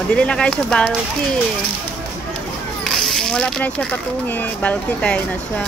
Oh, dili na kayo siya bulky. Kung wala pa na siya patungi, bulky kayo na siya.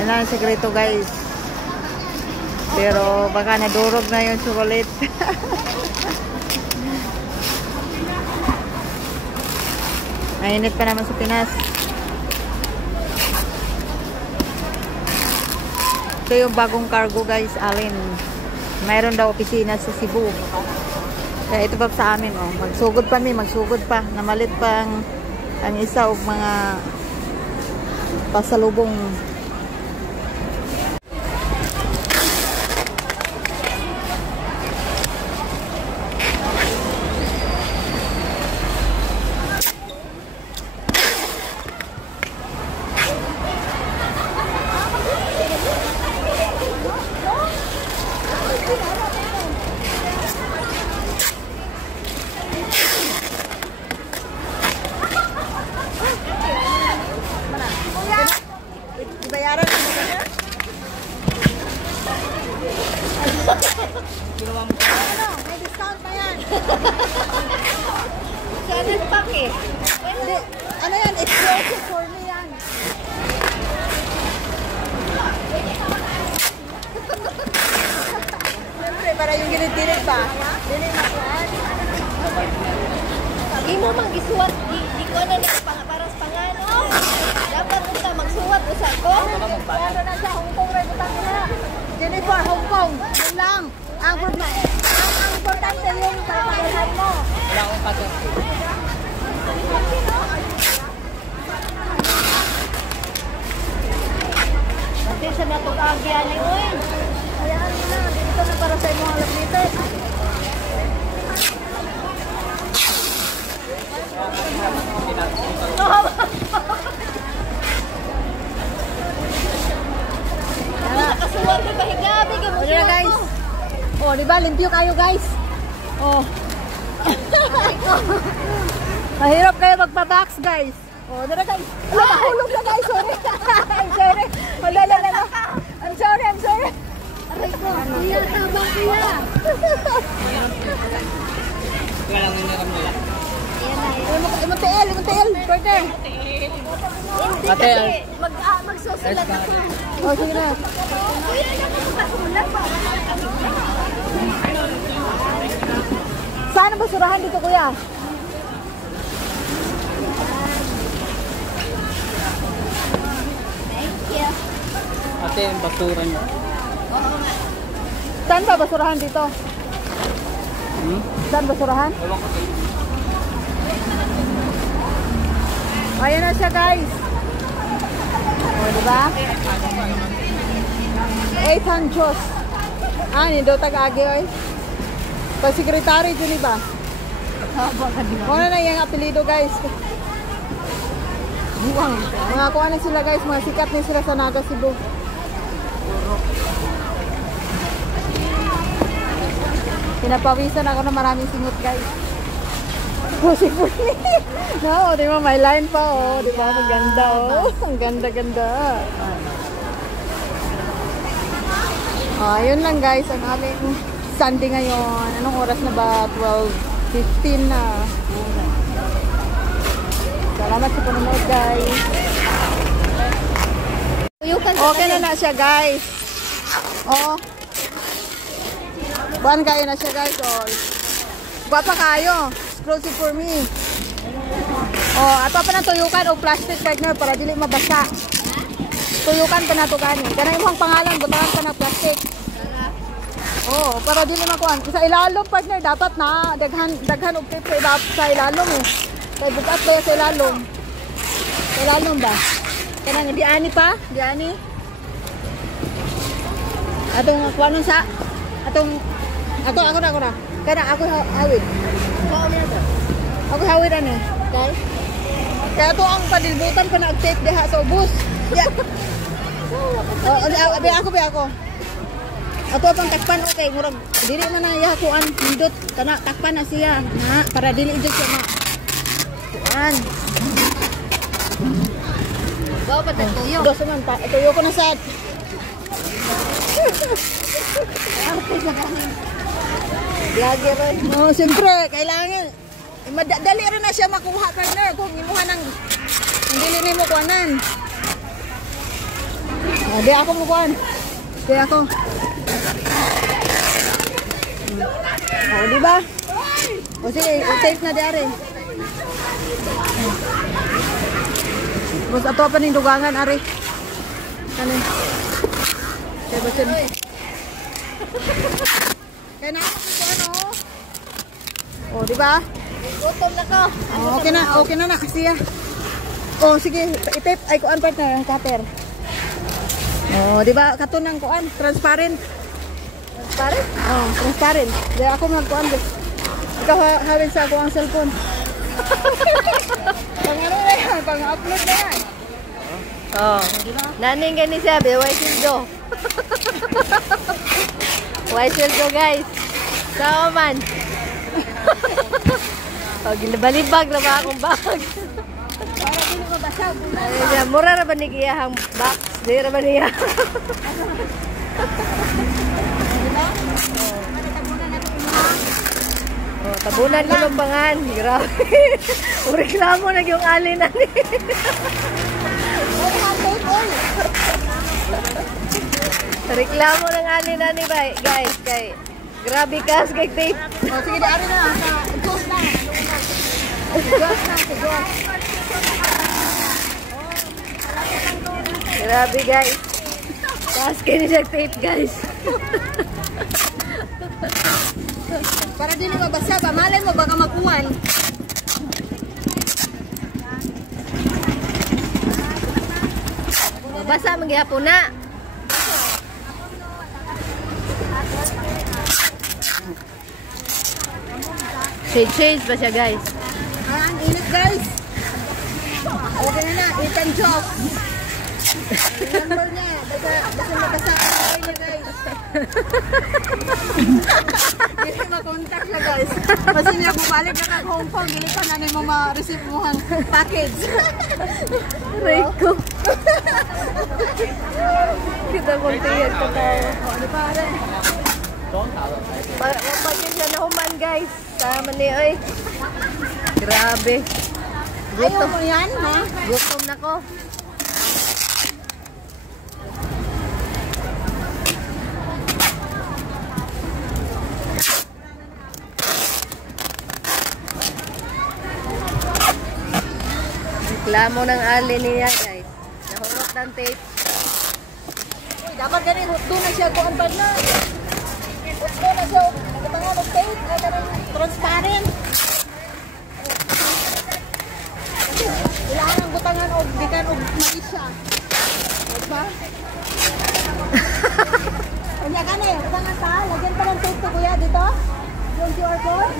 Ano ang sekreto guys. Pero baka nadurog na yung chocolate. Mainit pa naman sa Pinas. Ito yung bagong cargo guys, Alin. Mayroon daw opisina sa Cebu. Kaya ito pa sa amin. Oh. Magsugod pa. Namalit pa ang isa o mga pasalubong. Bayaran mo ba niya? Ano? May discount pa yan. Channel pack eh. Ano yan? Exclusive for me yan. Siyempre, para yung gilid-gilid pa. Dili makuhan. Hindi mo mang isuwat. Di ko na para sa pangano. Dapat kita magsuwat usa ko. Ano na siya, Hong Kong rin utang na. Jennifer, Hong Kong. Yun lang. Ang importante yung pagpapagahan mo. Wala akong pato. Kasi sa natugagyan ni oy. Hayaan mo na. Dito na para sa imong alapnitin. Nakasuwat ni bahigabi gyud mo. Ayan guys. Oh, di ba limpyo kayo guys? Oh. Mahirap kayo magpa-box guys. Oh, dara guys. Wala mahulog na guys. Sorry. I'm sorry. Wala. I'm sorry. Aray ko. Kuya, tama kuya. Wala lang yung nila. Imuntiil. Partner. Hindi kasi magsusulat ako. Oh, sige na. Kuya, naman magsusulat pa. Saan ang basurahan dito, kuya? Thank you. Ate, yung basura niyo. Saan ba basurahan dito? Saan basurahan? Ewan ko kayo. Ayan na siya, guys. O, diba? 800. Ni daw tag-agi, oy. Pag-sekretary, dyan ba? Ano na yung apelido, guys? Buwang. Mga kuha na sila, guys. Mga sikat na sila sa Naga, Cebu. Pinapawisan ako na maraming singot, guys. Oh, si Purni. No, di ba? May line pa, oh. Di ba? Ang ganda, oh. Ang ganda-ganda. Oh, yun lang, guys. Ang aming Sunday ngayon. Anong oras na ba? 12:15 na. Salamat sa panonood, guys. Okay na siya, guys. Oh. Buwan kayo na siya, guys. Oh. Guwapa kayo. Exclusive for me. Oh, ato pa na tuyukan o plastic partner para dili mabasa. Tuyukan pa na to kani. Kana imong pangalan butahan pa na plastic. Oh, para dili makuan. Sa ilalom partner dapat na daghan og tape sa ilalom eh. Kay bukat ba sa ilalom? Sa ilalom ba? Kana di ani pa? Di ani. Atong kuanon sa atong ako na. Kana ako hawid. Ako hawid ani. Okay? Kaya to ang padilbutan pa nag-tape diha sa ubos. Yeah. Ako. Ato pang takpan okay, murag dili man na iya kuan pindot kana takpan na siya na para dili jud siya ma. Kuan. Ikaw pa tuyo. Dos naman, tuyo ko na sad. Vlogger ron. No, siyempre, kailangan. Dali rin na siya makuha, partner. Kung imuha ng dili ni mo kuanan. Di ako mo kuan. Di ako. Di ba? O sige, tape na diare. Tapos ato pa ning dugangan, ari. Kanin. Kaya ba siya? Kaya na ako ko ano. O, di ba? Gutom na ko. Okay na siya. O, sige, itape. Ay, kuan partner, ang cutter. O, di ba? Kato ng kuan, transparent. Transparent? Oh, transparent. Di ako magkuan. Ikaw hawin sa ako ang cellphone. Pang ano na yan? Pang-upload na yan. Oh. Naning gani siya, white sildo. White sildo, guys. Sama man. Oh, ginabalibag na ba akong bag? Para dili mabasag. Ay, mura na ba ni kiyahang box? Di na ba niya? Oh, tabunan ko ng bangan. Grabe. Reklamo na yung alin na ni. Reklamo ng alin na ni, guys. Kay, grabe ka, kay tape. O, sige, dari na. Ghost na. Ghost. Grabe, guys. Taas kayo niya tape, guys. Para dili mabasag. Malay mo, baka makuwan. Basa magyapon na. Shade ba siya, guys? Ang init, guys. Okay na. Ethan Jock. Number niya. Basta mabasag ang niya, guys. Hindi makontak siya, guys. Kasi niya bumalik na kag Hong Kong. Dili pa na mo ma-receive mo ang package. Rico. Kita kong tiyan ka tayo. Ano pa rin? Pagpagin siya na human, guys. Tama ni, oy. Grabe. Ayaw mo yan, ha? Gutom na ko. Reklamo ng alin niya, guys. Nahurot ng tape. Uy, dapat ganun. Doon na siya kuhan pa na. Doon na siya. Nagkatangan ng tape. Ay, ganun. Transparent. Kasi, ilangan ang butangan o gikan o mais siya. Diba? Kanya ka na eh. Butangan ka. Lagyan pa ng tape to, kuya. Dito. Yung QR code.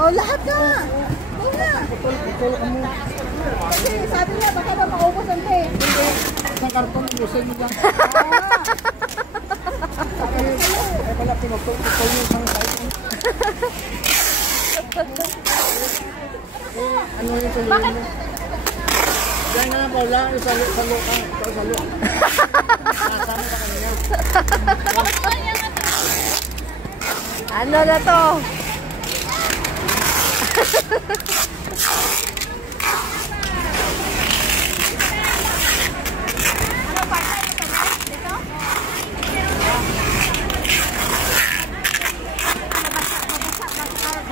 Oh, lahat na. Doon na. Kasi sabi niya, baka ba maubos ang tape. Hindi. Sa karton, ubusin mo dyan. Ay pala, pinagtutupol yung isang site. Ano yung tuloy mo? Diyan nga po lang, isalo ka. Isalo. Nasama ka kanina. Ano na to?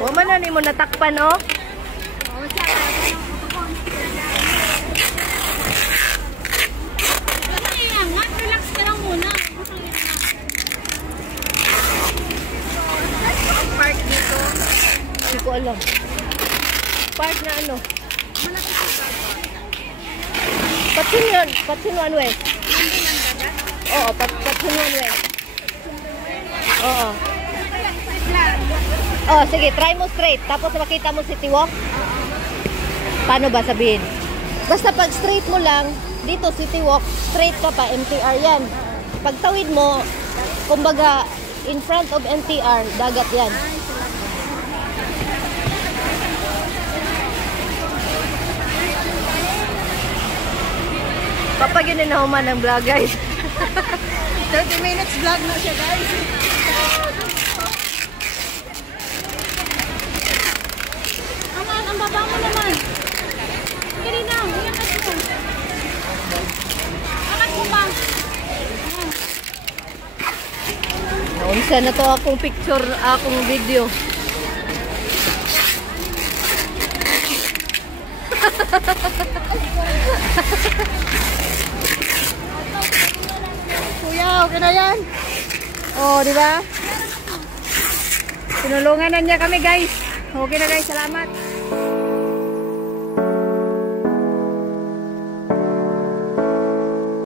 Waman na ni mo natakpan, oh. Relax ka lang muna. Park dito. Hindi ko alam. Park na ano? Patsunuan West. Oo, Patsunuan West. Oo. Oh, sige, try mo straight. Tapos makita mo City Walk. Paano ba sabihin? Basta pag straight mo lang, dito City Walk, straight ka pa, MTR yan. Pag tawid mo, kumbaga, in front of MTR, dagat yan. Kapag yun inahuman ng vlog, guys. 30 minutes vlog na siya, guys. Aman, ang baba mo naman. Kiri na, iangat mo. Angat mo pa. Naunsa na to akong picture, akong video. Kuya, okay na yan. Oh, di ba? Tinulungan na niya kami, guys. Okay na, guys. Salamat.